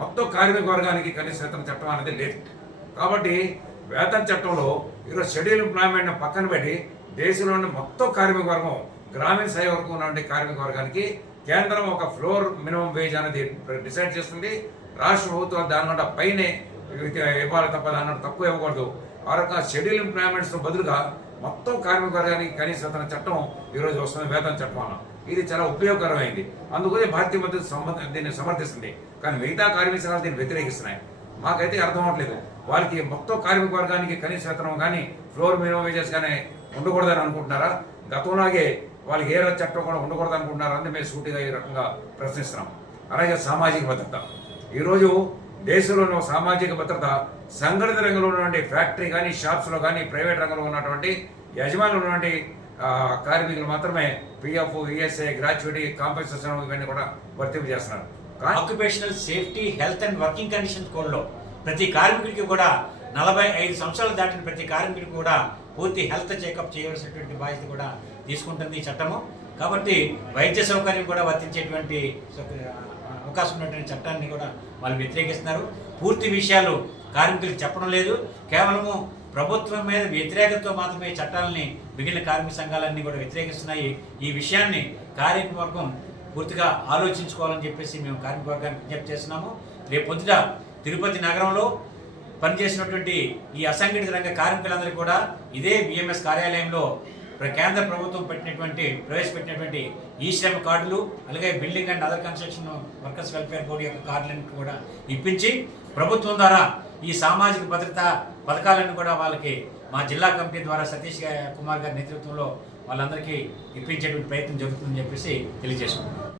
మొత్తం కార్మిక వర్గానికి కనీస వేతన చట్టం అనేది లేదు. కాబట్టి వేతన చట్టంలో ఈరోజు షెడ్యూల్ ఎంప్లాయ్మెంట్ పక్కన పెట్టి దేశంలోని మొత్తం కార్మిక వర్గం గ్రామీణ స్థాయి వరకు ఉన్నటువంటి కార్మిక వర్గానికి కేంద్రం ఒక ఫ్లోర్ మినిమం వేజ్ అనేది డిసైడ్ చేస్తుంది. రాష్ట్ర ప్రభుత్వాలు దానికంటే పైనే ఇవ్వాలి తప్ప దానికంటే తక్కువ ఇవ్వకూడదు. ఆ రకంగా షెడ్యూల్ ఎంప్లాయ్మెంట్స్ బదులుగా మొత్తం కార్మిక వర్గానికి కనీస వేతన చట్టం ఈరోజు వస్తుంది వేతన చట్టం అన్న. ఇది చాలా ఉపయోగకరమైంది. అందుకని భారతీయ మద్దతు దీన్ని సమర్థిస్తుంది. కానీ మిగతా కార్మిక సంఘాలు దీన్ని వ్యతిరేకిస్తున్నాయి. మాకైతే అర్థం అవ్వట్లేదు. వాళ్ళకి మొత్తం కార్మిక వర్గానికి కనీస వేతనం కానీ ఫ్లోర్ మినిమం వేజెస్ కానీ ఉండకూడదని అనుకుంటున్నారా? గతంలాగే వాళ్ళకి ఏ చట్టం కూడా ఉండకూడదు అనుకుంటున్నారా అని మేము సూటిగా ఈ రకంగా ప్రశ్నిస్తున్నాం. అలాగే సామాజిక భద్రత. ఈరోజు దేశంలోని సామాజిక భద్రత సంఘటిత రంగంలో ఉన్నటువంటి ఫ్యాక్టరీ కానీ షాప్స్లో కానీ ప్రైవేట్ రంగంలో ఉన్నటువంటి యజమానులు ఉన్నటువంటి కార్మికులు మాత్రమే పిఎఫ్, ఈఎస్ఐ, గ్రాట్యుటీ, కాంపెన్సేషన్ ఇవన్నీ కూడా వర్తింపు చేస్తున్నారు. Occupational safety, health and working conditions కోడ్లో ప్రతి కార్మికుడికి కూడా 45 సంవత్సరాలు దాటిన ప్రతి కార్మికుడికి కూడా పూర్తి హెల్త్ చెకప్ చేయవలసినటువంటి బాధ్యత కూడా తీసుకుంటుంది ఈ చట్టము. కాబట్టి వైద్య సౌకర్యం కూడా వర్తించేటువంటి అవకాశం ఉన్నటువంటి చట్టాన్ని కూడా వాళ్ళు వ్యతిరేకిస్తున్నారు. పూర్తి విషయాలు కార్మికులకు చెప్పడం లేదు. కేవలము ప్రభుత్వం మీద వ్యతిరేకతతో మాత్రమే చట్టాలని మిగిలిన కార్మిక సంఘాలన్నీ కూడా వ్యతిరేకిస్తున్నాయి. ఈ విషయాన్ని కార్మిక వర్గం పూర్తిగా ఆలోచించుకోవాలని చెప్పేసి మేము కార్మిక వర్గానికి విజ్ఞప్తి చేస్తున్నాము. రేపు పొద్దుట తిరుపతి నగరంలో పనిచేసినటువంటి ఈ అసంఘటిత రంగ కార్మికులందరికీ కూడా ఇదే బిఎంఎస్ కార్యాలయంలో కేంద్ర ప్రభుత్వం ప్రవేశపెట్టినటువంటి ఈ శ్రమ కార్డులు, అలాగే building and other construction workers welfare board యొక్క కార్డులను కూడా ఇప్పించి ప్రభుత్వం ద్వారా ఈ సామాజిక భద్రతా పథకాలను కూడా వాళ్ళకి మా జిల్లా కమిటీ ద్వారా సతీష్ కుమార్ గారి నేతృత్వంలో వాళ్ళందరికీ ఇప్పించేటువంటి ప్రయత్నం జరుగుతుందని చెప్పేసి తెలియజేసుకుంటున్నాం.